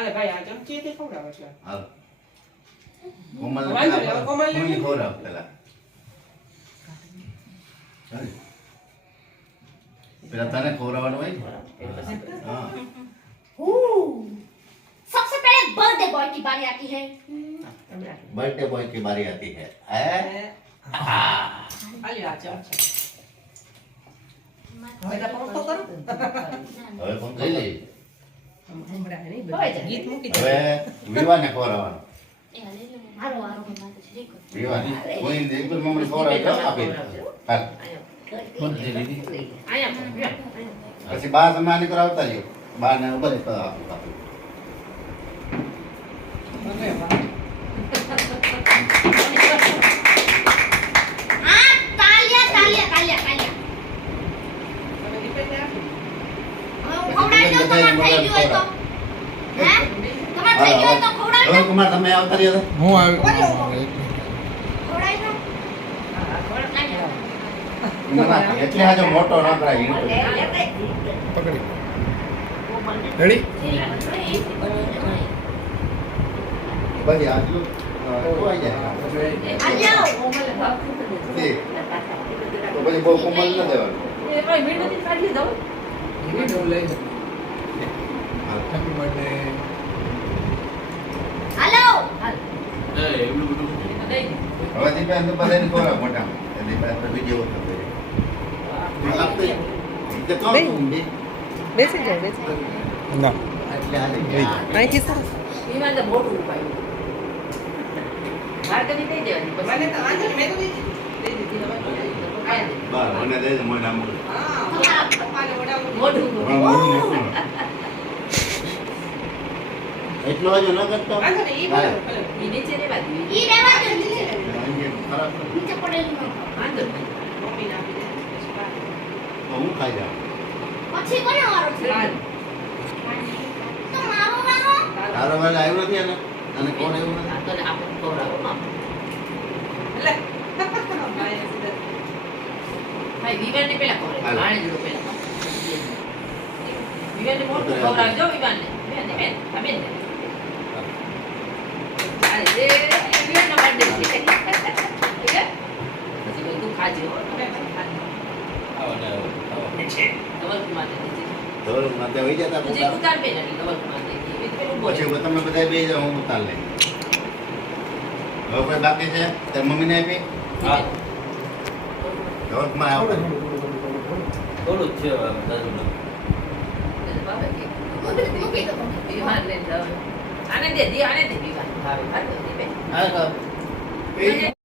અરે ભાઈ આ ચમચીથી ખવડાવો છે. હાલ કોમલ કોમલ હું ખવડાવ પેલા પેલા તને ખવડાવવાનું હોય हाँ सबसे पहले बर्थडे बॉय की बारी आती है. बर्थडे बॉय की बारी आती है અલી આ ચમચી હવે તો પંખો કરું હવે કોણ લઈ લે હમણાં નહીં બધું ગીત મૂકી દે હવે વિવાને ખવડાવવાનું मारो मारो मारो देखो. વિવાને કોઈ દે પર મમ્મી ખવડાવે તો આપી હાલ પછી બા તમે આની કરાવતા રહ્યો બા ને બધી તો આપી हाँ तालियां तालियां तालियां तालियां. તમે દીપેને આપી खवડાવી દો તમાર થઈ ગયું હોય તો. હે તમાર થઈ ગયું હોય તો ખવડાવી હવે દો. કુમાર તમે આવતા રહ્યો હું આવી ખવડાવી દો. ના એટલે આજો મોટો ન કરાય પકડી રેડી બધી આજુ કોઈ જાય આ જાઓ. ઠીક તો પછી બહુ કોમલ ન દેવાનું એ ભાઈ મીઠું કાઢી દઉં વિડિયો લઈ હાલ હેપી બર્થડે હાલો. હવે દીપા તો બધાને ખવડાવ મોટા દીપા તો વિડિયો થતો આપતો એટલે તો બેસી જાવ બેસી ના એટલે આ અહીંથી સરસ વિમાન તો મોટું ઉપાયું માર કરી દઈ દેવાની મને તો વાંધો મેં તો દઈ દીધી બાર મને દે મોટા મોટું મોટું એટલો હજુ ન કરતો વાંધો નહીં ઈ બોલો ઈ નીચે રેવા દે ઈ રહેવા દો નીચે. ખરાબ નીચે પડેલું ન. વાંધો નહીં મમ્મી આપી દે પછી બહાર. તો હું ખાઈ જાઉં પછી કોને વારો છે? બહાર. તો મારો વારો. તારો વાલ આવ્યો નથી અને કોણ આવ્યું નથી આ તો આપણે ખવડાવો એટલે ભાઈ સીધા ભાઈ વિવાનને પેલા ખવડાવો હાલો. આણે જોડો પેલા વિવાનને મોટું ખવડાવજો વિવાનને બેન આ બેન અરે જે વિવાનનો બર્થડે છે પછી તું ખાજે હો તમે ખાજે ડબલ કુમાર તો માથે વહી જતા તુજે ઉતાર બે ને ડબલ કુમાર દે પેલું બોલે પછી તમે બધા બે જાઓ હું ઉતાર લઈ હવે કોઈ બાકી છે તાર મમ્મીને આપી હા હવે તમારે આવડે થોડું જ છે દાદુનું વિવાન લઈને જાવ આને દે વિવાન ભાવે હા તો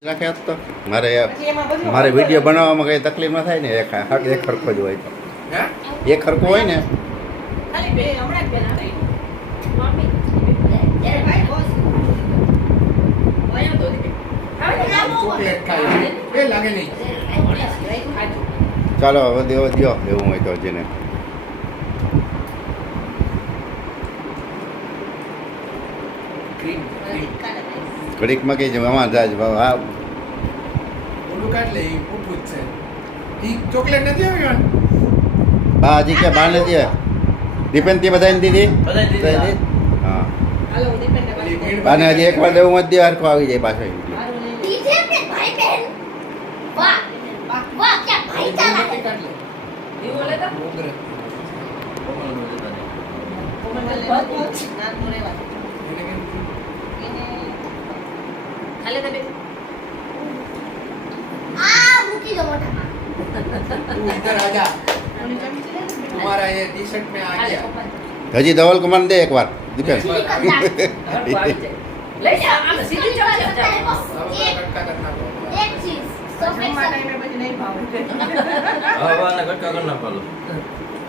રાખે તો મારે પછી એમાં બધું મારે વિડીયો બનાવવામાં કઈ તકલીફ ન થાય ને એક ખરખો જ હોય તો હે એક ખરખો હોય ને ખાલી બે હમણાં જ બેન આવી મમ્મી ત્યારે ભાઈ બોસ. ઓયા તો દે ચોકલેટ ખાઈ એ લાગે નહીં ચાલો હવે દેવો દ્યો એવું હોય તો જેને ક્રીમ ઘડીકમાં કઈ આમાં જાય આ ઓલું કાઢ લે ઈ પૂછું જ છે ઈ ચોકલેટ નથી આવી બા હજી કે બા નથી દીપેન તે બધાને દીધી બધાને દીધી, હા હાલો દીપેન ને બાને હજી એકવાર દેવું મત દે હરખો આવી જાય પાછો ડીજે पे भाई बहन. वाह वाह क्या भाई चाला है. કાઢ લે એ બોલે તો મોગરે કોમલનું જતા નહીં. કોમલ નાન તો રેવા એને કેમ ખાલે તો બે आ मुकी दो मोटा. તું ઇધર આજા ચમચી पूरा ये टी शर्ट में आ હાલે, गया પપ્પા. હજી ધવલ કુમાર દે એકવાર દીપેન સીધી કરી નાખ. હરખું આવી જાય. લઈ જા, આમ સીધી ચમચી બતાવો. ચમચી. अब एक कटका करना पड़ेगा एक चीज सफेद જમવા सब ટાઈમે પછી નહીં ભાવે. હવે આને કટકા કરી નાખવાનો.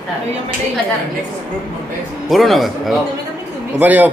હવે અમે લઈ ગયા. फ्रूट में टेस्ट પૂરું ને હવે તમે તમને કીધું, mix ઉભા રહ્યો